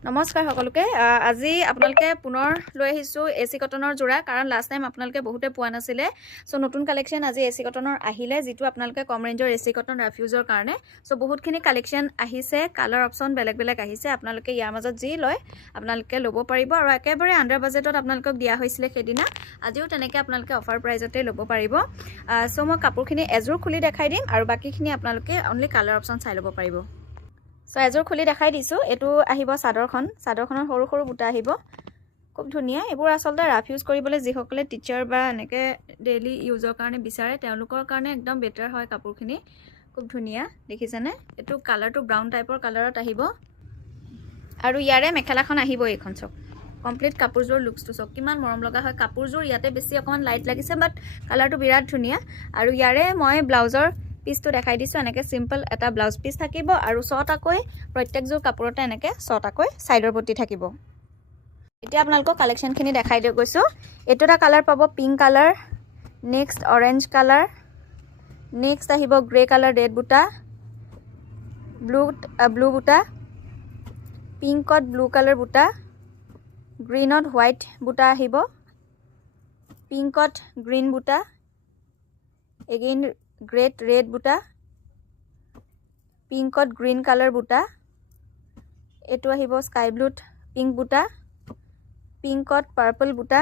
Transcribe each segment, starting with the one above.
নমস্কাৰ সকলোকে আজি আপোনালোকে পুনৰ লৈ আহিছো এসি কটনৰ জোৰা কাৰণ লাষ্ট টাইম আপোনালোকে বহুতে পোৱা নাছিলে সো নতুন কালেকশন আজি এসি কটনৰ আহিলে যেটো আপোনালোকে কম ৰেঞ্জৰ এসি কটন ৰাফিউজৰ কাৰণে সো বহুতখিনি কালেকশন আহিছে কালাৰ অপচন বেলেগ বেলেগ আহিছে আপোনালোকে ইয়াৰ মাজত যি লয় আপোনালোকে ল'ব পাৰিব আৰু একেবাৰে আন্ডাৰ বাজেটত আপোনালোকক দিয়া হৈছিল খেদিনা আজিও তেনেকৈ আপোনালোকে অফাৰ প্ৰাইজতে ল'ব পাৰিব সো মই কাপোৰখিনি এজোৰ খুলি দেখাই দিম আৰু বাকিখিনি আপোনালোকে অনলি কালাৰ অপচন চাই ল'ব পাৰিব সো এজোৰ খুলি দেখাই দিছো এটো আহিব সাদৰখনৰ সৰু সৰু বুটা আহিব খুব ধুনিয়া এবোৰ আসলতে ৰাফ ইউজ কৰিবলৈ যিসকলে টিচাৰ বা এনেকে ডেইলি ইউজৰ কাৰণে বিচাৰে তেওঁলোকৰ কাৰণে একদম বেটাৰ হয় কাপোৰখিনি খুব ধুনিয়া দেখিছানে এটো কালাৰটো ব্ৰাউন টাইপৰ কালাৰত আহিব আৰু ইয়াৰে মেখেলাখন আহিব এইখন চক কমপ্লিট কাপোৰজোৰ লুকসটো চক কিমান মৰম লগা হয় কাপোৰজোৰ ইয়াতে বেছি অকমান লাইট লাগিছে বাট কালাৰটো বিৰাট ধুনিয়া আৰু ইয়াৰে মই ব্লাউজৰ পিসটো দেখাই দিছো এনেকে সিম্পল এটা ব্লাউজ পিস থাকিব আৰু ছটাকৈ প্ৰত্যেকজোৰ কাপোৰতে এনেকে ছটাকৈ সাইডৰ পটি থাকিব এতিয়া আপোনালোকক কালেকশনখিনি দেখাই দিও গৈছো এটোটা কালাৰ পাব pink colour next orange colour next আহিব গ্ৰে কালাৰ ৰেড বুটা ব্লু বুটা পিংকত ব্লু কালাৰ বুটা গ্ৰীনত হোৱাইট বুটা আহিব পিংকত গ্ৰীন বুটা এগেইন গ্ৰেট ৰেড বুটা পিংকত গ্ৰীন কালাৰ বুটা এটো আহিব স্কাই ব্লুত পিংক বুটা পিংকত পাৰ্পল বুটা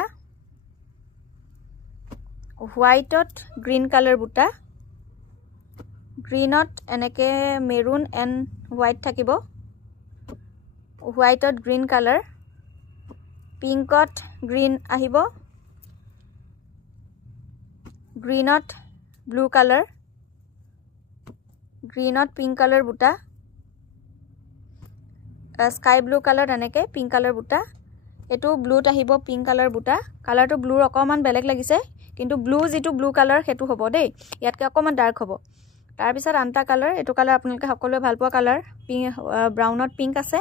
হোৱাইটত গ্ৰীন কালাৰ বুটা গ্ৰীনত এনেকে মেৰুন এণ্ড হোৱাইট থাকিব হোৱাইটত গ্ৰীন কালাৰ পিংকত গ্ৰীন আহিব গ্ৰীনত ব্লু কালাৰ গ্ৰীনত পিংক কালাৰ বুটা স্কাই ব্লু কালাৰ এনেকে পিংক কালাৰ বুটা এটো ব্লুত আহিব পিংক কালাৰ বুটা কালাৰটো ব্লুৰ অকমান বেলেগ লাগিছে কিন্তু ব্লু যেটো ব্লু কালাৰ হেতু হ'ব দেই ইয়াতকে অকমান ডাৰ্ক হ'ব তাৰ পিছত আনটা কালাৰ এটো কালাৰ আপোনালোকে সকলোৱে ভাল পোৱা কালাৰ ব্ৰাউনত পিংক আছে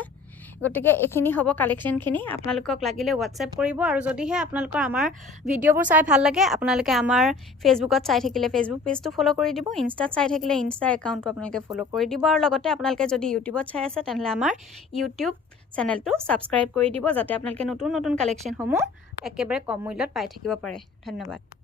গতিকে এখিনি হ'ব কালেকশনখিনি আপোনালোকক লাগিলে WhatsApp কৰিব আৰু যদিহে আপোনালোকৰ আমাৰ ভিডিঅ'বোৰ চাই ভাল লাগে আপোনালোকে আমাৰ ফেসবুকত চাই থাকিলে ফেসবুক পেজটো ফলো কৰি দিব ইনষ্টাত চাই থাকিলে ইনষ্টা একাউণ্টটো আপোনালোকে ফলো কৰি দিব আৰু লগতে আপোনালোকে যদি ইউটিউবত চাই আছে তেনলে আমাৰ ইউটিউব চেনেলটো সাবস্ক্ৰাইব কৰি দিব যাতে আপোনালোকে নতুন নতুন কালেকশনসমূহ একেবাৰে কম মূল্যত পাই থাকিব পাৰে ধন্যবাদ